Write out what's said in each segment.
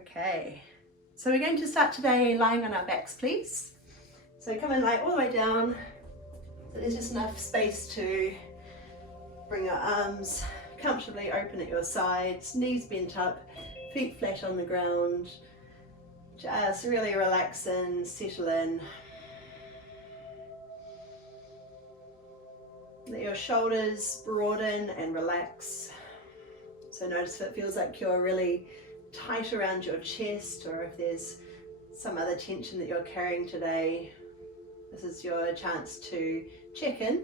Okay, so we're going to start today lying on our backs, please. So come and lie all the way down. So there's just enough space to bring your arms comfortably open at your sides, knees bent up, feet flat on the ground. Just really relax and settle in. Let your shoulders broaden and relax. So notice if it feels like you're really tight around your chest, or if there's some other tension that you're carrying today. This is your chance to check in.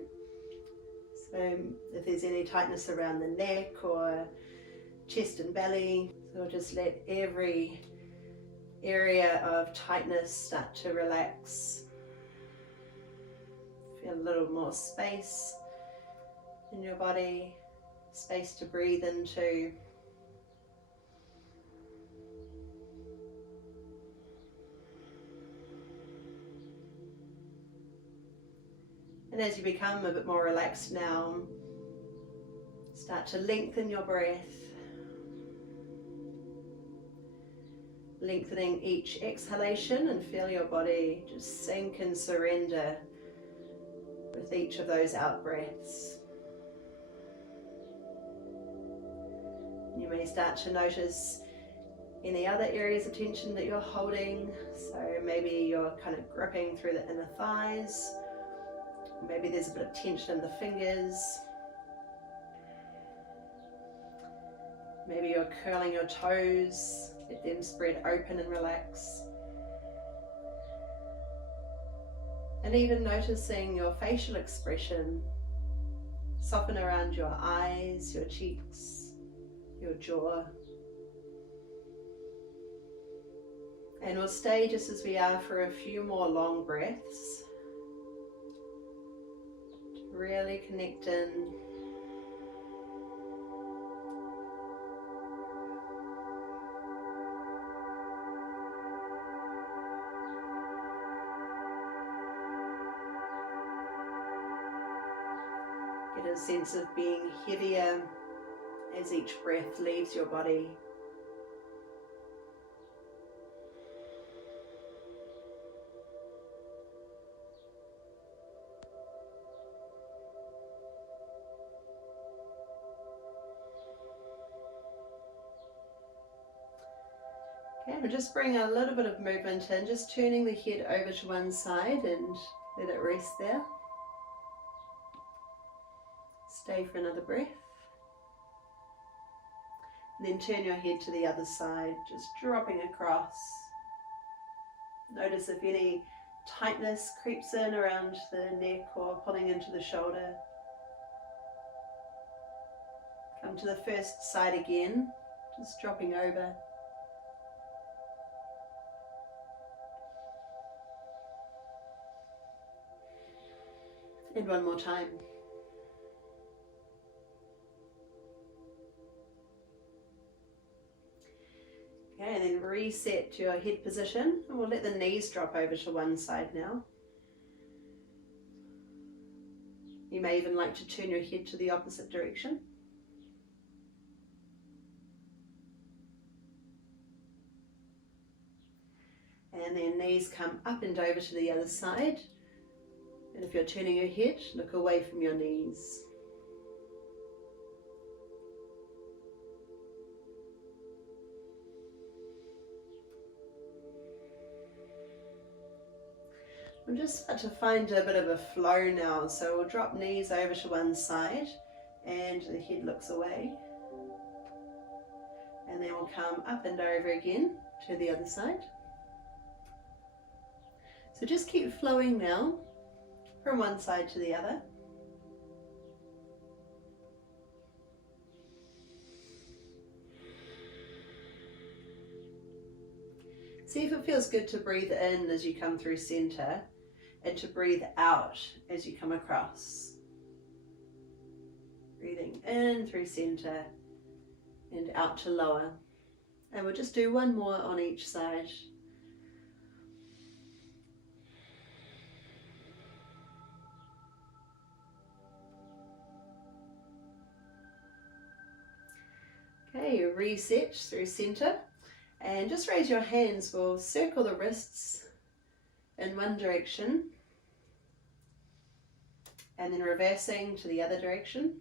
So if there's any tightness around the neck or chest and belly, so just let every area of tightness start to relax. Feel a little more space in your body, space to breathe into. And as you become a bit more relaxed now, start to lengthen your breath. Lengthening each exhalation and feel your body just sink and surrender with each of those out breaths. You may start to notice any other areas of tension that you're holding. So maybe you're kind of gripping through the inner thighs. Maybe there's a bit of tension in the fingers. Maybe you're curling your toes, let them spread open and relax. And even noticing your facial expression, soften around your eyes, your cheeks, your jaw. And we'll stay just as we are for a few more long breaths. Really connect in. Get a sense of being heavier as each breath leaves your body. Okay, we'll just bring a little bit of movement in, just turning the head over to one side and let it rest there. Stay for another breath. And then turn your head to the other side, just dropping across. Notice if any tightness creeps in around the neck or pulling into the shoulder. Come to the first side again, just dropping over. And one more time. Okay, and then reset your head position, and we'll let the knees drop over to one side now. You may even like to turn your head to the opposite direction. And then knees come up and over to the other side. And if you're turning your head, look away from your knees. We'll just start to find a bit of a flow now. So we'll drop knees over to one side and the head looks away. And then we'll come up and over again to the other side. So just keep flowing now from one side to the other. See if it feels good to breathe in as you come through center and to breathe out as you come across. Breathing in through center and out to lower. And we'll just do one more on each side. Okay, reset through center, And just raise your hands. We'll circle the wrists in one direction and then reversing to the other direction.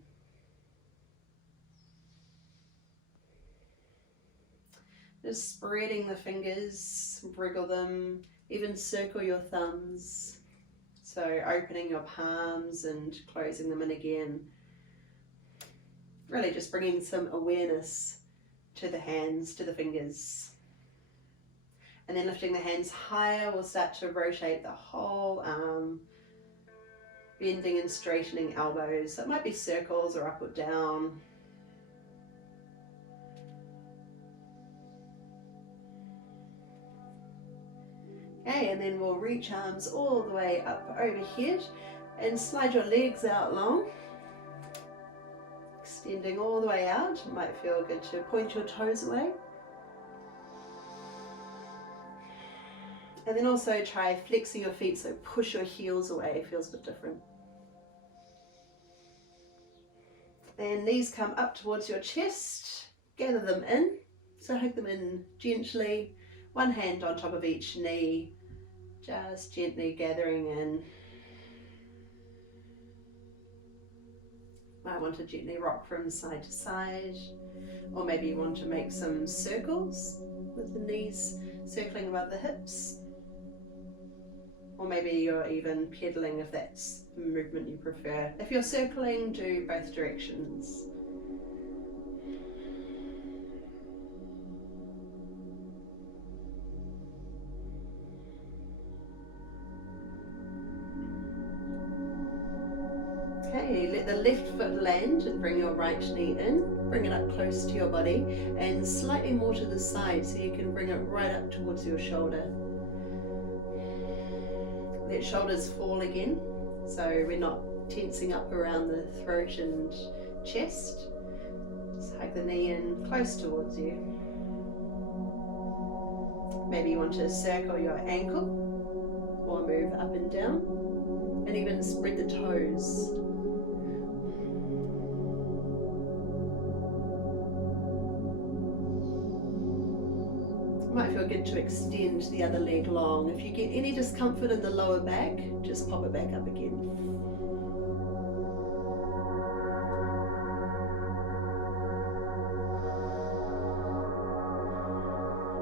Just spreading the fingers, wriggle them, even circle your thumbs. So opening your palms and closing them in again. Really just bringing some awareness to the hands, to the fingers. And then lifting the hands higher, we'll start to rotate the whole arm, bending and straightening elbows. So it might be circles or up or down. Okay, and then we'll reach arms all the way up overhead and slide your legs out long. Extending all the way out. It might feel good to point your toes away. And then also try flexing your feet, so push your heels away. It feels a bit different. And knees come up towards your chest. Gather them in. So hug them in gently. One hand on top of each knee. Just gently gathering in. Might want to gently rock from side to side, or maybe you want to make some circles with the knees circling above the hips, or maybe you're even pedaling if that's the movement you prefer. If you're circling, do both directions. Okay, let the left foot land and bring your right knee in. Bring it up close to your body and slightly more to the side so you can bring it right up towards your shoulder. Let shoulders fall again, so we're not tensing up around the throat and chest. Just hug the knee in close towards you. Maybe you want to circle your ankle or move up and down, and even spread the toes. Might feel good to extend the other leg long. If you get any discomfort in the lower back, just pop it back up again.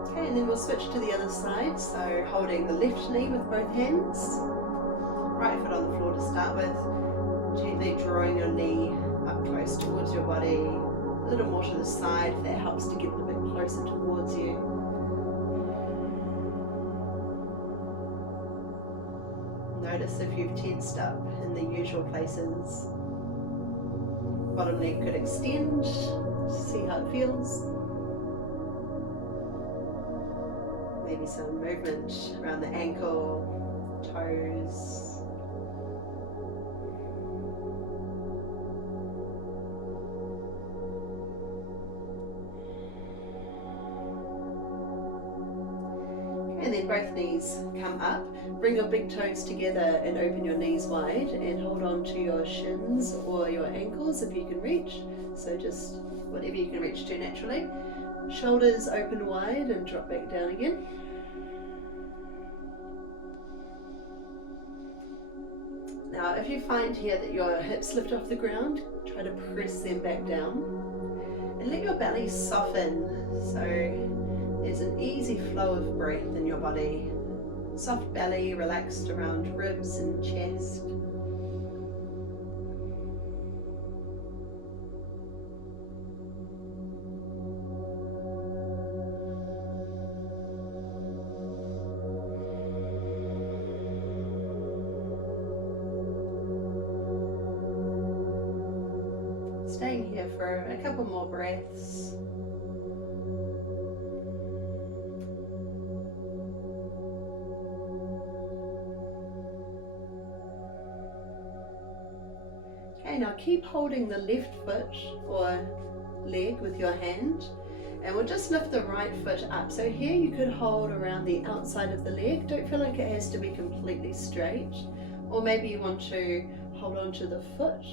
Okay, and then we'll switch to the other side. So holding the left knee with both hands, right foot on the floor to start with, gently drawing your knee up close towards your body, a little more to the side if that helps to get it a bit closer towards you. Notice if you've tensed up in the usual places. Bottom leg could extend, see how it feels. Maybe some movement around the ankle, toes. And then both knees come up. Bring your big toes together and open your knees wide and hold on to your shins or your ankles if you can reach. So just whatever you can reach to naturally. Shoulders open wide and drop back down again. Now if you find here that your hips lift off the ground, try to press them back down. And let your belly soften. So there's an easy flow of breath in your body. Soft belly relaxed around ribs and chest. Staying here for a couple more breaths. Okay, now keep holding the left foot or leg with your hand, and we'll just lift the right foot up. So here you could hold around the outside of the leg. Don't feel like it has to be completely straight. Or maybe you want to hold on to the foot.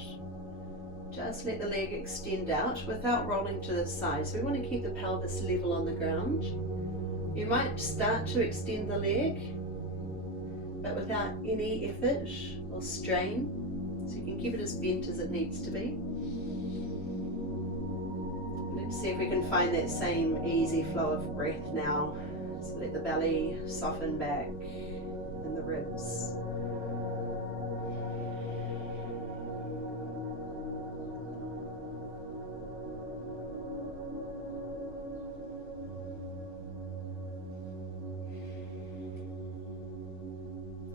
Just let the leg extend out without rolling to the side. So we want to keep the pelvis level on the ground. You might start to extend the leg, but without any effort or strain, so you can keep it as bent as it needs to be. Let's see if we can find that same easy flow of breath now. So let the belly soften back and the ribs.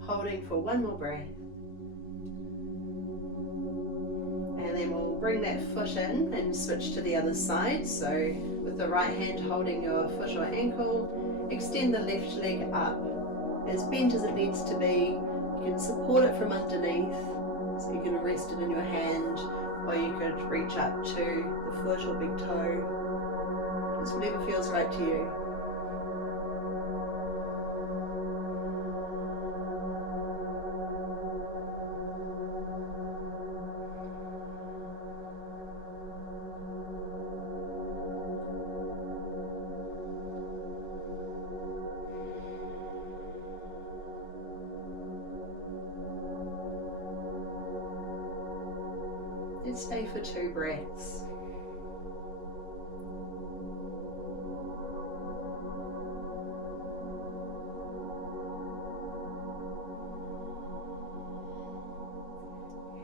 Holding for one more breath. And then we'll bring that foot in and switch to the other side. So with the right hand holding your foot or ankle, extend the left leg up as bent as it needs to be. You can support it from underneath, so you can rest it in your hand, or you could reach up to the foot or big toe. Just whatever feels right to you. Let's stay for 2 breaths.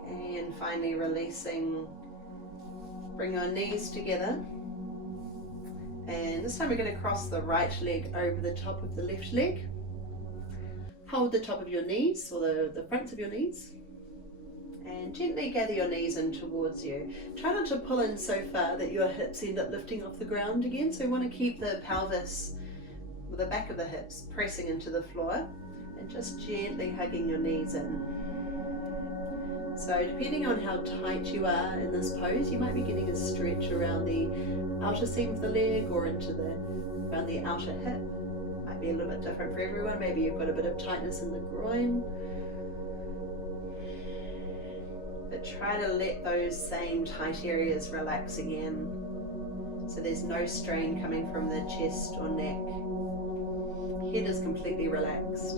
And finally releasing, bring your knees together. And this time we're going to cross the right leg over the top of the left leg. Hold the top of your knees, or the fronts of your knees. And gently gather your knees in towards you. Try not to pull in so far that your hips end up lifting off the ground again. So we want to keep the pelvis, with the back of the hips, pressing into the floor, and just gently hugging your knees in. So depending on how tight you are in this pose, you might be getting a stretch around the outer seam of the leg or around the outer hip. Might be a little bit different for everyone. Maybe you've got a bit of tightness in the groin. But try to let those same tight areas relax again, so there's no strain coming from the chest or neck. Head is completely relaxed.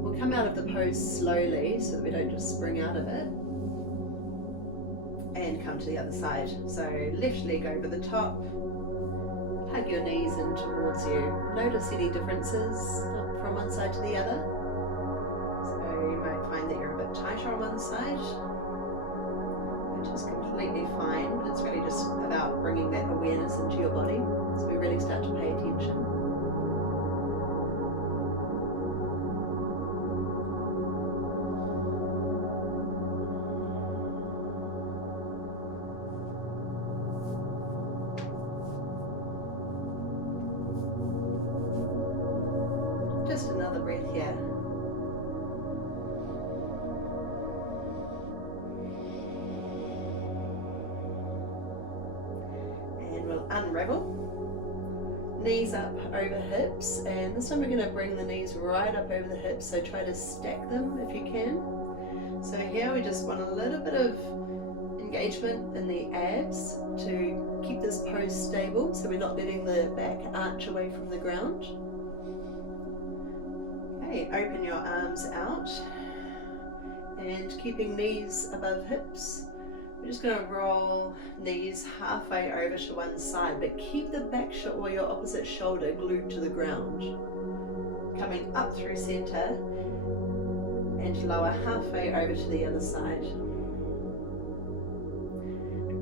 We'll come out of the pose slowly so that we don't just spring out of it, and come to the other side. So left leg over the top. Hug your knees in towards you. Notice any differences from one side to the other. So you might find that you're a bit tighter on one side, which is completely fine, but it's really just about bringing that awareness into your body, so we really start to pay attention. Just another breath here. And we'll unravel. Knees up over hips, and this time we're going to bring the knees right up over the hips, so try to stack them if you can. So here we just want a little bit of engagement in the abs to keep this pose stable, so we're not letting the back arch away from the ground. Open your arms out and keeping knees above hips. We're just going to roll knees halfway over to one side, but keep the back or your opposite shoulder glued to the ground. Coming up through center and lower halfway over to the other side.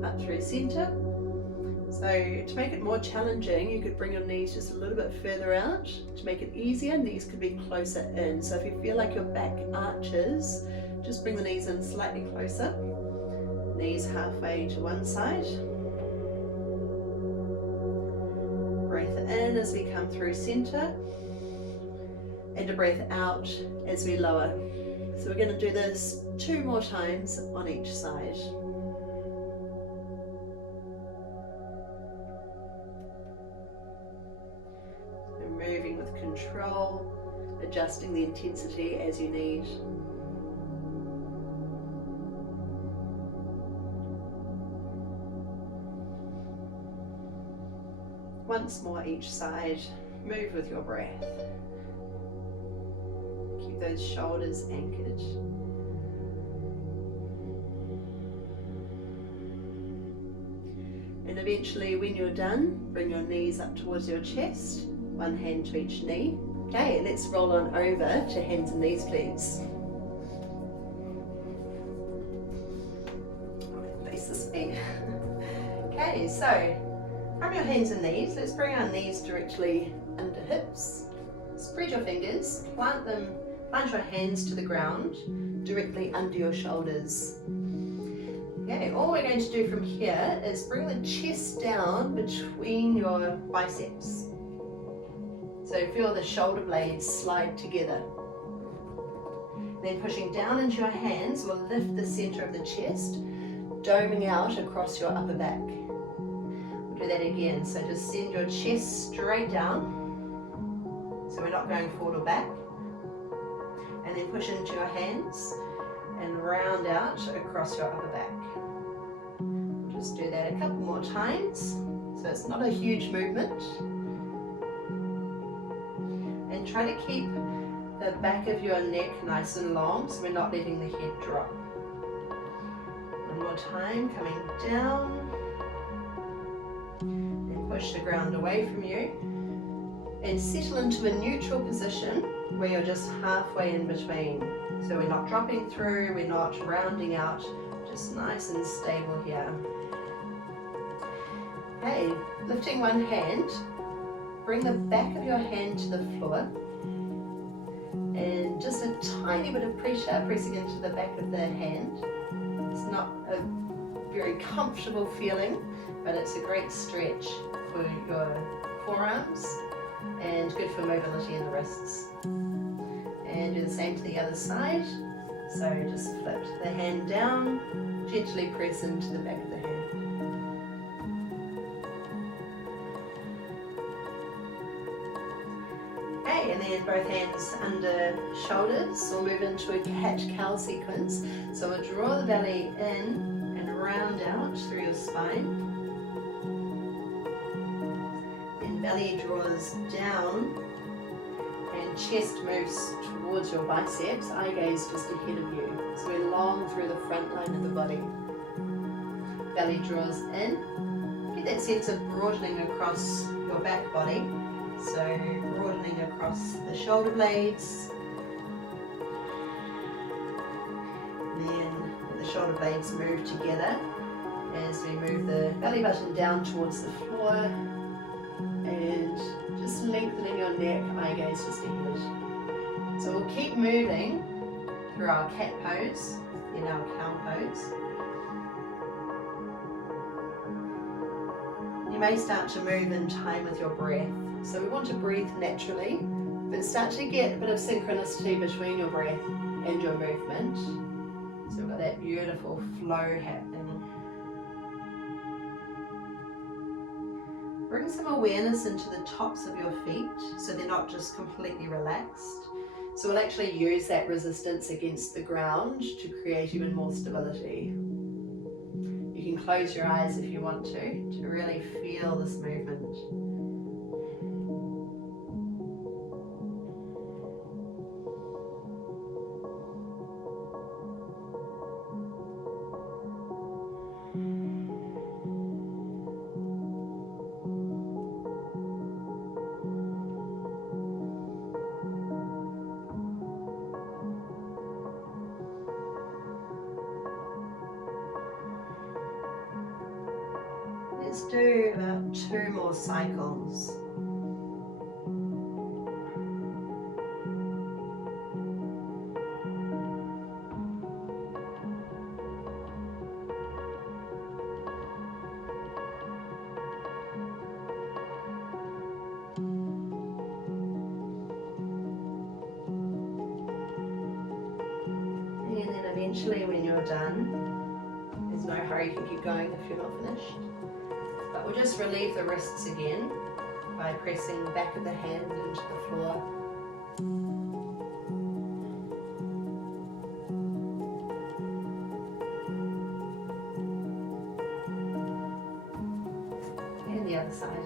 Up through center. So to make it more challenging, you could bring your knees just a little bit further out. To make it easier, knees could be closer in. So if you feel like your back arches, just bring the knees in slightly closer. Knees halfway to one side. Breath in as we come through center. And a breath out as we lower. So we're going to do this 2 more times on each side. Moving with control, adjusting the intensity as you need. once more each side. Move with your breath. Keep those shoulders anchored. And eventually when you're done, bring your knees up towards your chest, one hand to each knee. Okay, let's roll on over to hands and knees, please. Face this way. Okay, so from your hands and knees, let's bring our knees directly under hips. Spread your fingers, plant your hands to the ground, directly under your shoulders. Okay, all we're going to do from here is bring the chest down between your biceps. So feel the shoulder blades slide together. Then pushing down into your hands will lift the center of the chest, doming out across your upper back. We'll do that again. So just send your chest straight down. So we're not going forward or back. And then push into your hands and round out across your upper back. We'll just do that a couple more times. So it's not a huge movement. And try to keep the back of your neck nice and long so we're not letting the head drop. One more time, coming down. And push the ground away from you. And settle into a neutral position where you're just halfway in between. So we're not dropping through, we're not rounding out, just nice and stable here. Okay, lifting one hand, bring the back of your hand to the floor. And just a tiny bit of pressure pressing into the back of the hand. It's not a very comfortable feeling, but it's a great stretch for your forearms and good for mobility in the wrists. And do the same to the other side. So just flip the hand down, gently press into the back of the hand. Okay, and then both hands under shoulders. We'll move into a cat-cow sequence. So we'll draw the belly in and round out through your spine. Belly draws down and chest moves towards your biceps, eye gaze just ahead of you. So we're long through the front line of the body. Belly draws in. Get that sense of broadening across your back body. So broadening across the shoulder blades. Then the shoulder blades move together as we move the belly button down towards the floor. And just lengthening your neck, eye gaze just ahead. So we'll keep moving through our cat pose, then our cow pose. You may start to move in time with your breath. So we want to breathe naturally, but start to get a bit of synchronicity between your breath and your movement. So we've got that beautiful flow happening. Bring some awareness into the tops of your feet so they're not just completely relaxed. So we'll actually use that resistance against the ground to create even more stability. You can close your eyes if you want to really feel this movement. Let's do about 2 more cycles. And then eventually when you're done, there's no hurry, you can keep going if you're not finished. But we'll just relieve the wrists again by pressing the back of the hand into the floor. And the other side.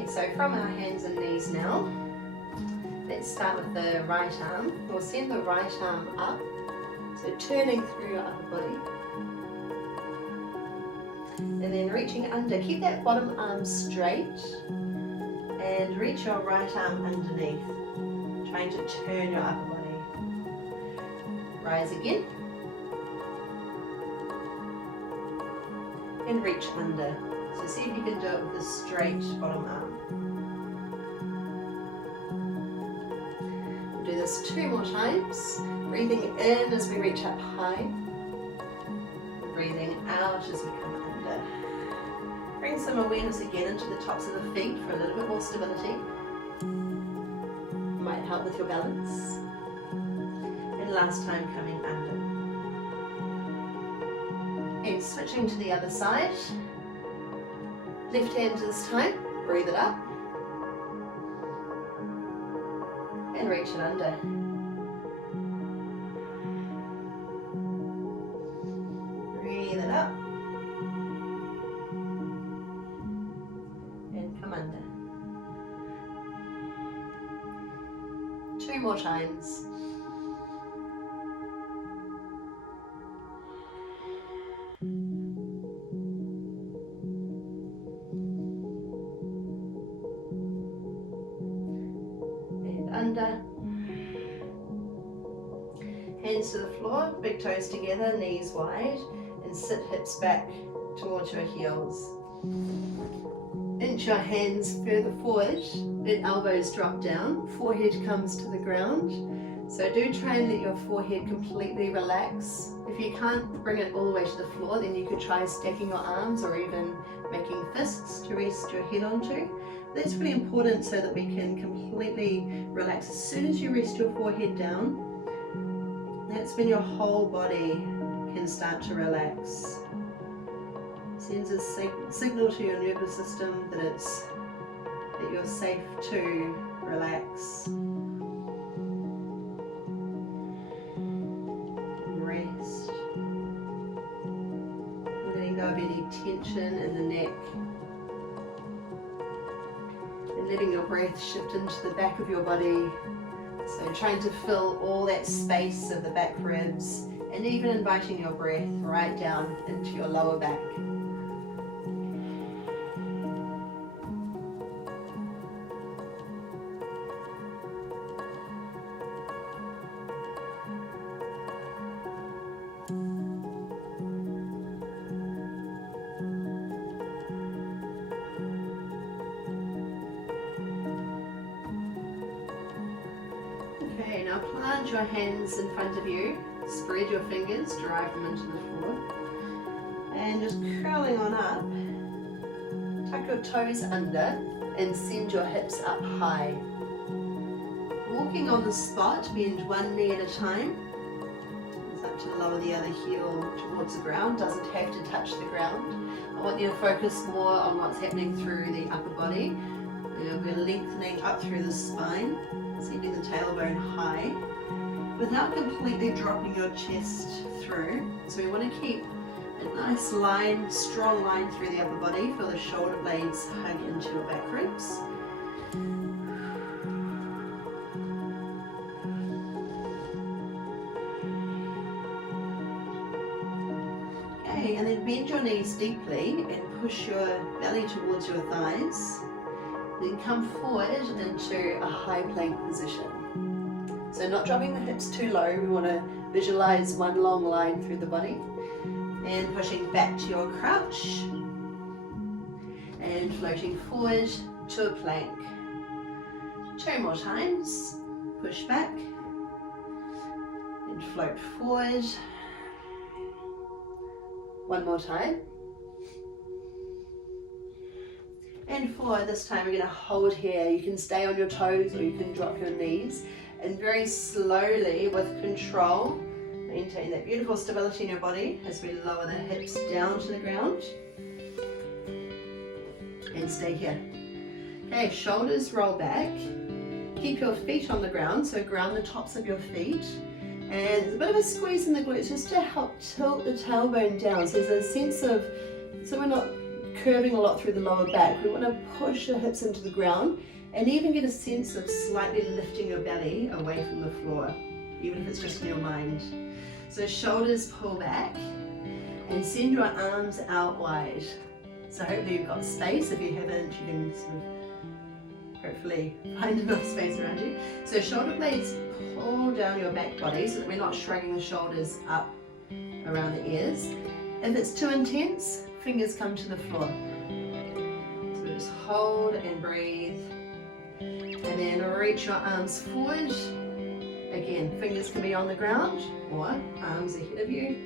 Okay, so from our hands and knees now, let's start with the right arm. We'll send the right arm up, so turning through your upper body. And then reaching under, keep that bottom arm straight and reach your right arm underneath, trying to turn your upper body. Rise again. And reach under. So see if you can do it with a straight bottom arm. We'll do this 2 more times. Breathing in as we reach up high. Breathing out as we come under. Bring some awareness again into the tops of the feet for a little bit more stability. Might help with your balance. And last time coming under. And switching to the other side. Left hand this time, breathe it up. And reach it under. Breathe it up. And come under. 2 more times. Under. Hands to the floor, big toes together, knees wide, and sit hips back towards your heels. Inch your hands further forward, let elbows drop down, forehead comes to the ground. So do try and let your forehead completely relax. If you can't bring it all the way to the floor, then you could try stacking your arms or even making fists to rest your head onto. That's really important so that we can completely relax. As soon as you rest your forehead down, that's when your whole body can start to relax. Sends a signal to your nervous system that you're safe to relax. And rest. Letting go of any tension in the neck. Letting your breath shift into the back of your body. So trying to fill all that space of the back ribs and even inviting your breath right down into your lower back. Okay, now plant your hands in front of you, spread your fingers, drive them into the floor, and just curling on up, tuck your toes under and send your hips up high. Walking on the spot, bend one knee at a time. Start to lower the other heel towards the ground, doesn't have to touch the ground. I want you to focus more on what's happening through the upper body. We're lengthening up through the spine, sending the tailbone high, without completely dropping your chest through. So we want to keep a nice line, strong line through the upper body. Feel the shoulder blades hug into your back ribs. Okay, and then bend your knees deeply and push your belly towards your thighs. Then come forward into a high plank position. So not dropping the hips too low, we want to visualize one long line through the body. And pushing back to your crouch. And floating forward to a plank. 2 more times. Push back. And float forward. 1 more time. And forward, this time we're going to hold here. You can stay on your toes or you can drop your knees. And very slowly, with control, maintain that beautiful stability in your body as we lower the hips down to the ground. And stay here. Okay, shoulders roll back. Keep your feet on the ground, so ground the tops of your feet. And there's a bit of a squeeze in the glutes just to help tilt the tailbone down. So there's a sense of, so we're not curving a lot through the lower back. We want to push your hips into the ground and even get a sense of slightly lifting your belly away from the floor, even if it's just in your mind. So shoulders pull back and send your arms out wide. So hopefully you've got space. If you haven't, you can sort of hopefully find enough space around you. So shoulder blades pull down your back body so that we're not shrugging the shoulders up around the ears. If it's too intense, fingers come to the floor. So just hold and breathe. And then reach your arms forward. Again, fingers can be on the ground or arms ahead of you.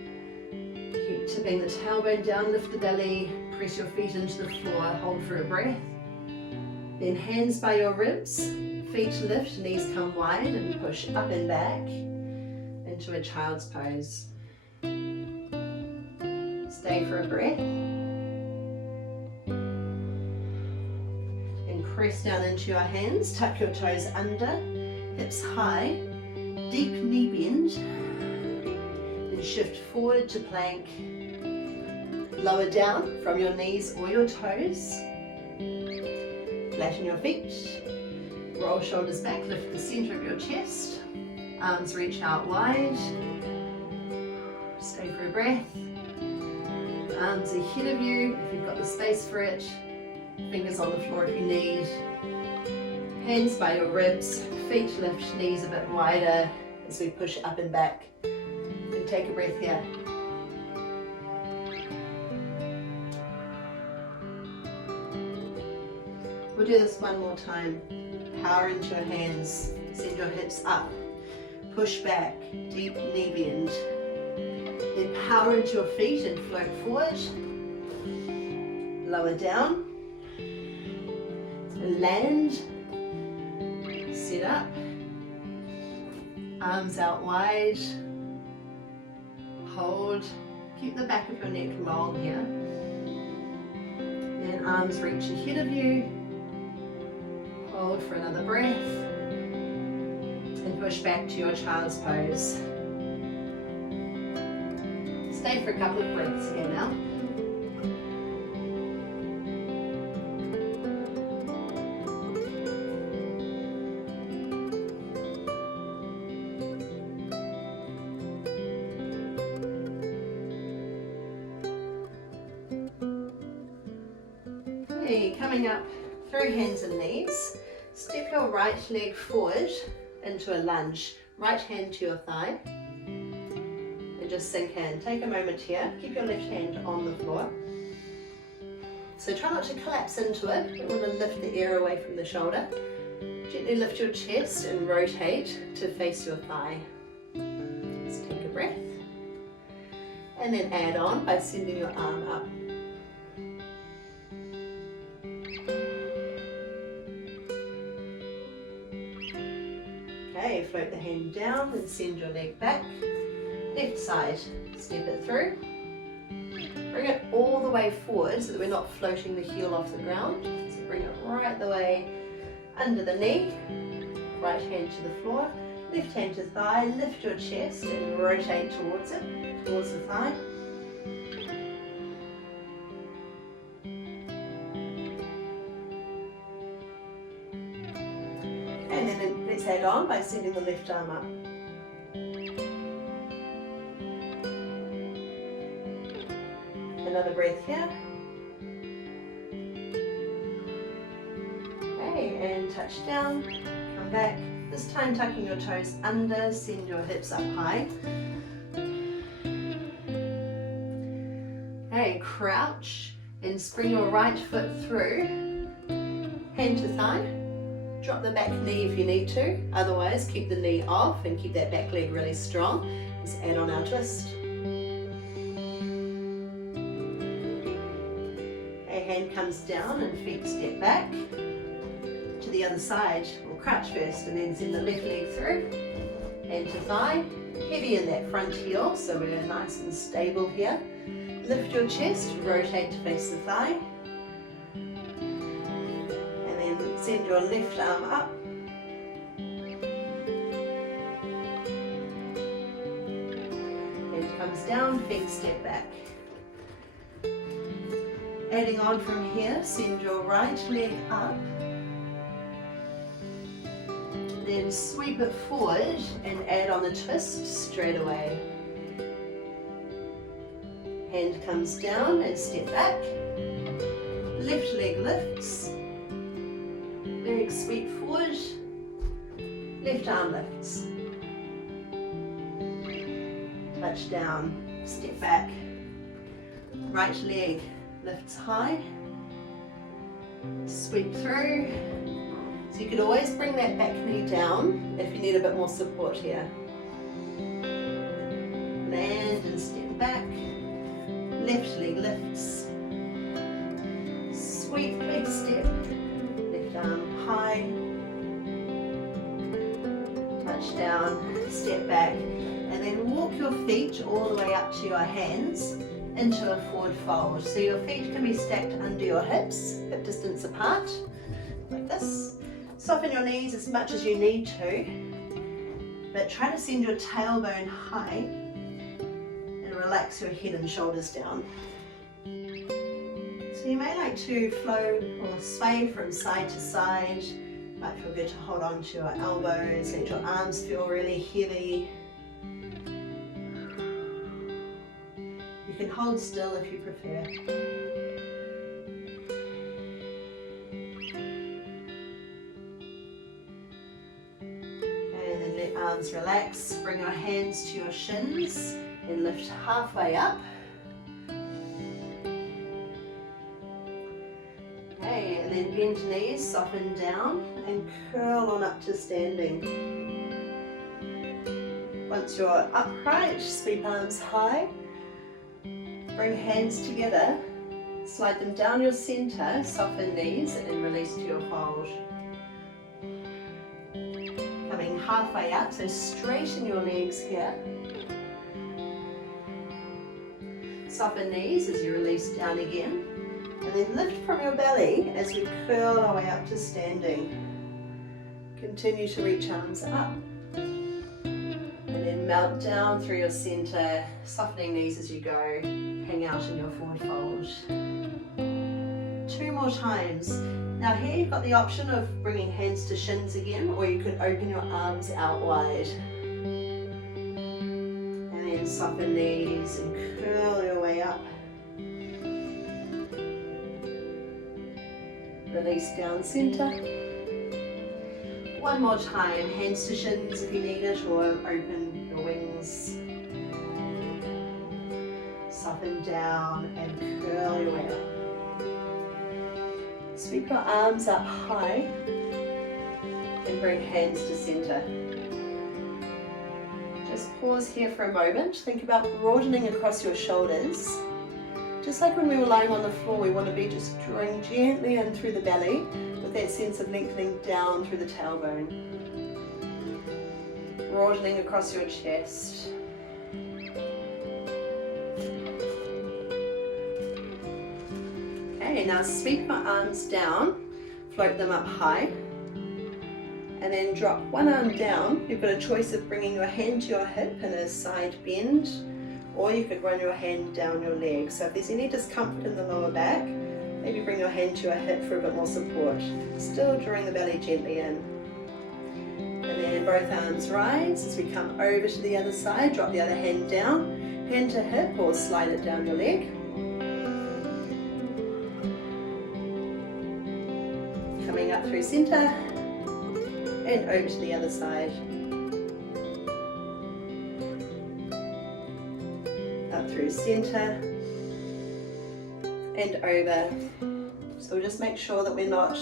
Keep tipping the tailbone down, lift the belly, press your feet into the floor, hold for a breath. Then hands by your ribs, feet lift, knees come wide and push up and back into a child's pose. Stay for a breath. And press down into your hands, tuck your toes under, hips high, deep knee bend. Then shift forward to plank. Lower down from your knees or your toes. Flatten your feet. Roll shoulders back, lift the center of your chest. Arms reach out wide. Stay for a breath. Arms ahead of you if you've got the space for it. Fingers on the floor if you need. Hands by your ribs. Feet lift, knees a bit wider as we push up and back. And take a breath here. We'll do this one more time. Power into your hands. Send your hips up. Push back. Deep knee bend. Then power into your feet and float forward. Lower down. Land. Sit up. Arms out wide. Hold. Keep the back of your neck long here. Then arms reach ahead of you. Hold for another breath. And push back to your child's pose. Stay for a couple of breaths here now. Okay, coming up through hands and knees. Step your right leg forward into a lunge. Right hand to your thigh. And just sink in. Take a moment here. Keep your left hand on the floor. So try not to collapse into it. You don't want to lift the air away from the shoulder. Gently lift your chest and rotate to face your thigh. Just take a breath. And then add on by sending your arm up. Okay, float the hand down and send your leg back. Left side, step it through. Bring it all the way forward so that we're not floating the heel off the ground. So bring it right the way under the knee. Right hand to the floor. Left hand to thigh. Lift your chest and rotate towards it, towards the thigh. And then let's add on by sending the left arm up. Another breath here. Okay, and touch down, come back. This time tucking your toes under, send your hips up high. Okay, crouch and spring your right foot through, hand to thigh. Drop the back knee if you need to, otherwise keep the knee off and keep that back leg really strong. Let's add on our twist. Okay, hand comes down and feet step back. To the other side, we'll crouch first and then send the left leg through. Hand to thigh, heavy in that front heel so we're nice and stable here. Lift your chest, rotate to face the thigh. Send your left arm up. Hand comes down, feet step back. Adding on from here, send your right leg up. Then sweep it forward and add on the twist straight away. Hand comes down and step back. Left leg lifts. Leg sweep forward. Left arm lifts. Touch down, step back. Right leg lifts high. Sweep through. So you could always bring that back knee down if you need a bit more support here. Land and step back. Left leg lifts. Sweep, big step. Left arm high. Touch down, step back. And then walk your feet all the way up to your hands into a forward fold. So your feet can be stacked under your hips, hip distance apart, like this. Soften your knees as much as you need to, but try to send your tailbone high and relax your head and shoulders down. So you may like to flow or sway from side to side. Might feel good to hold on to your elbows, let your arms feel really heavy. You can hold still if you prefer. Arms relax, bring your hands to your shins and lift halfway up. Okay, and then bend knees, soften down and curl on up to standing. Once you're upright, sweep arms high, bring hands together, slide them down your center, soften knees and then release to your fold. Coming halfway up, so straighten your legs here. Soften knees as you release down again. And then lift from your belly as we curl our way up to standing. Continue to reach arms up. And then mount down through your center, softening knees as you go. Hang out in your forward fold. 2 more times. Now here you've got the option of bringing hands to shins again, or you could open your arms out wide. And then soften knees and curl your way up. Release down center. 1 more time, hands to shins if you need it, or open your wings. Soften down and curl your way up. Sweep your arms up high and bring hands to center. Just pause here for a moment. Think about broadening across your shoulders. Just like when we were lying on the floor, we want to be just drawing gently in through the belly with that sense of lengthening down through the tailbone. Broadening across your chest. Okay, now sweep your arms down, float them up high, and then drop one arm down. You've got a choice of bringing your hand to your hip in a side bend, or you could run your hand down your leg. So if there's any discomfort in the lower back, maybe bring your hand to your hip for a bit more support. Still drawing the belly gently in. And then both arms rise as we come over to the other side. Drop the other hand down, hand to hip, or slide it down your leg. Coming up through center and over to the other side. Up through center and over. So just make sure that we're not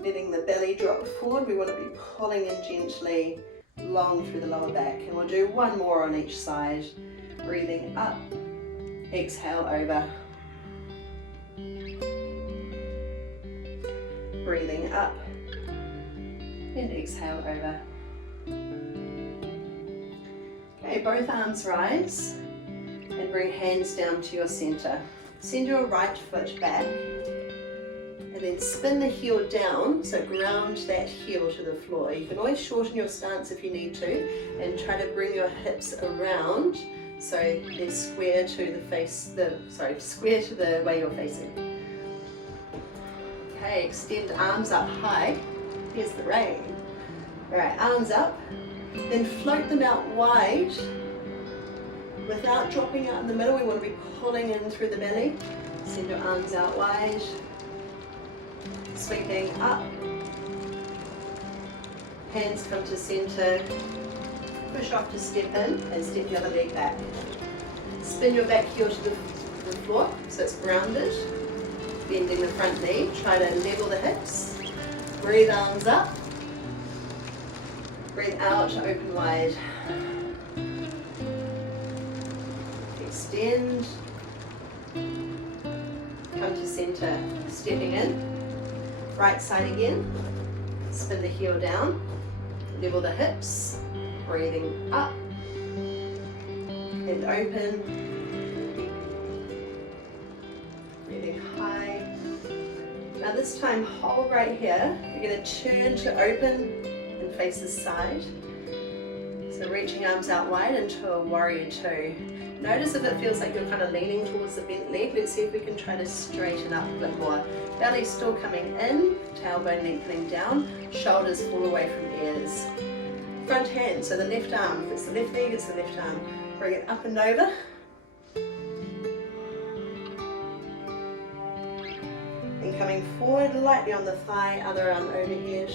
letting the belly drop forward. We want to be pulling in gently long through the lower back. And we'll do 1 more on each side. Breathing up, exhale over. Breathing up and exhale over. Okay, both arms rise and bring hands down to your center. Send your right foot back and then spin the heel down, so ground that heel to the floor. You can always shorten your stance if you need to and try to bring your hips around so they're square to the face, square to the way you're facing. Okay, extend arms up high. Here's the rain. All right, arms up, then float them out wide without dropping out in the middle. We want to be pulling in through the belly. Send your arms out wide, sweeping up. Hands come to center, push off to step in and step the other leg back. Spin your back heel to the floor so it's grounded. Bending the front knee, try to level the hips. Breathe arms up. Breathe out, open wide. Extend. Come to center, stepping in. Right side again. Spin the heel down. Level the hips. Breathing up. And open. Breathing high. Now this time, hold right here. You're going to turn to open and face the side. So reaching arms out wide into a warrior two. Notice if it feels like you're kind of leaning towards the bent leg. Let's see if we can try to straighten up a bit more. Belly still coming in, tailbone lengthening down, shoulders fall away from ears. Front hand, so the left arm, if it's the left leg, it's the left arm. Bring it up and over. And coming forward lightly on the thigh, other arm overhead.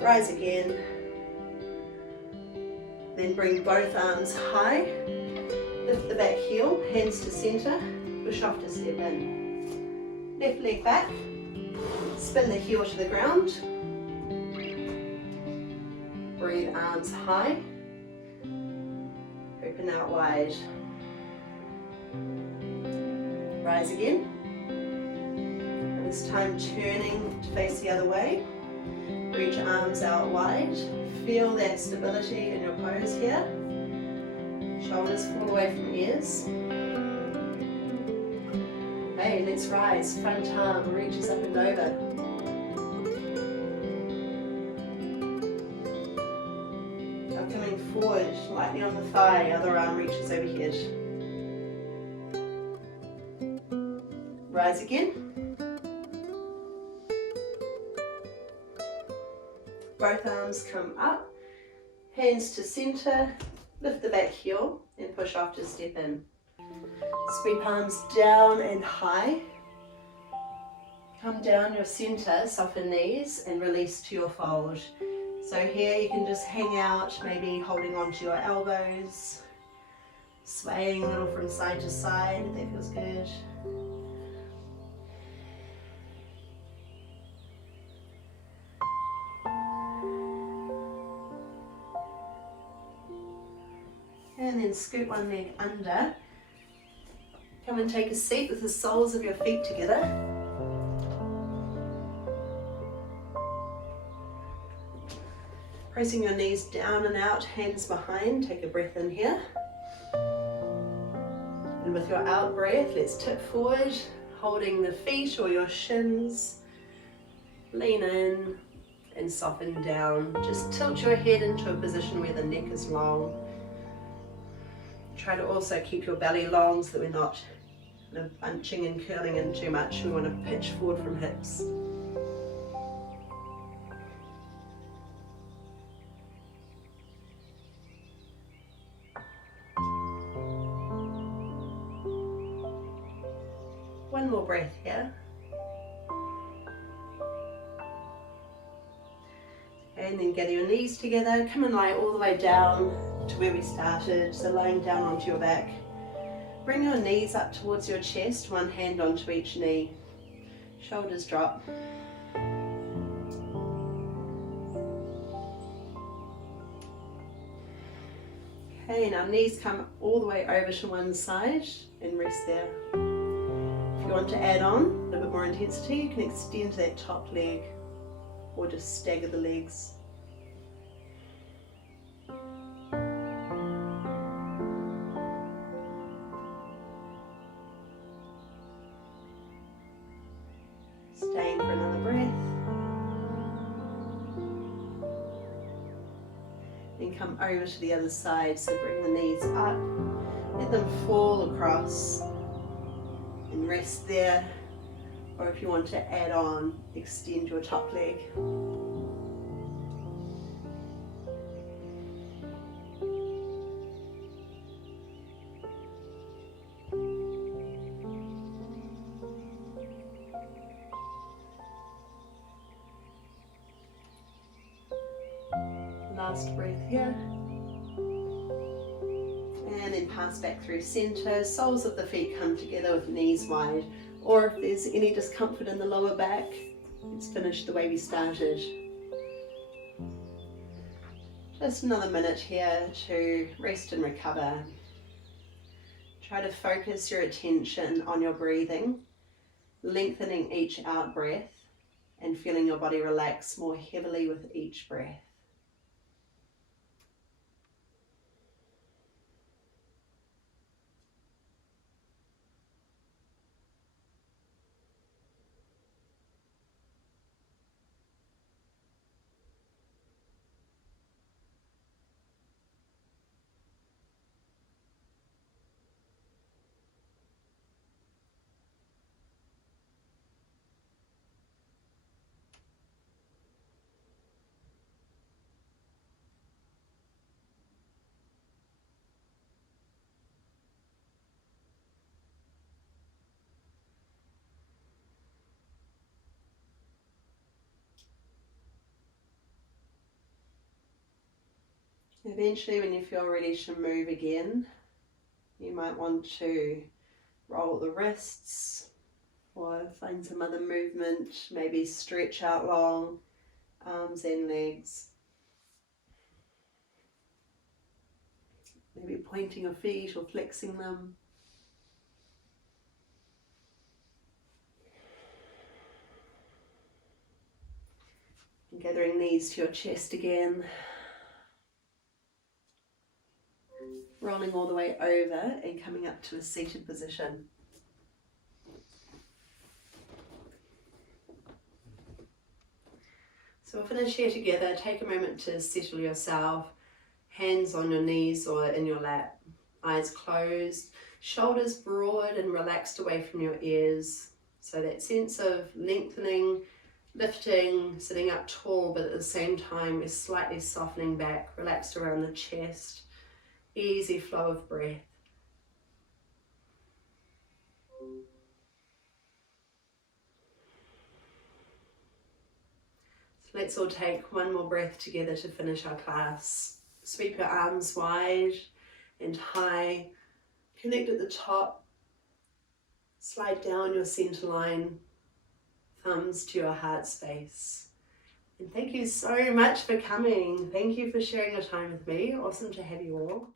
Rise again. Then bring both arms high. Lift the back heel, hands to center, push off to step in. Left leg back, spin the heel to the ground. Breathe arms high, open out wide. Rise again. And this time turning to face the other way. Reach arms out wide. Feel that stability in your pose here. Shoulders fall away from ears. Okay, let's rise. Front arm reaches up and over. Now coming forward, lightly on the thigh, other arm reaches overhead. Rise again. Both arms come up, hands to center, lift the back heel and push off to step in. Sweep arms down and high. Come down your center, soften knees and release to your fold. So here you can just hang out, maybe holding onto your elbows, swaying a little from side to side if that feels good. And then scoot one leg under. Come and take a seat with the soles of your feet together. Pressing your knees down and out, hands behind. Take a breath in here. And with your out breath, let's tip forward, holding the feet or your shins. Lean in and soften down. Just tilt your head into a position where the neck is long. Try to also keep your belly long so that we're not bunching and curling in too much. We want to pitch forward from hips. One more breath here. And then gather your knees together. Come and lie all the way down to where we started, so lying down onto your back. Bring your knees up towards your chest, one hand onto each knee. Shoulders drop. Okay, now knees come all the way over to one side and rest there. If you want to add on a little bit more intensity, you can extend that top leg or just stagger the legs. Staying for another breath. Then come over to the other side, so bring the knees up, let them fall across. and rest there. Or if you want to add on, extend your top leg. Last breath here. And then pass back through center. Soles of the feet come together with knees wide. Or if there's any discomfort in the lower back, let's finish the way we started. Just another minute here to rest and recover. Try to focus your attention on your breathing, lengthening each out breath and feeling your body relax more heavily with each breath. Eventually, when you feel ready to move again, you might want to roll the wrists or find some other movement, maybe stretch out long, arms and legs. Maybe pointing your feet or flexing them. And gathering knees to your chest again. Rolling all the way over and coming up to a seated position. So we'll finish here together. Take a moment to settle yourself. Hands on your knees or in your lap. Eyes closed. Shoulders broad and relaxed away from your ears. So that sense of lengthening, lifting, sitting up tall, but at the same time is slightly softening back, relaxed around the chest. Easy flow of breath. So let's all take one more breath together to finish our class. Sweep your arms wide and high. Connect at the top. Slide down your center line. Thumbs to your heart space. And thank you so much for coming. Thank you for sharing your time with me. Awesome to have you all.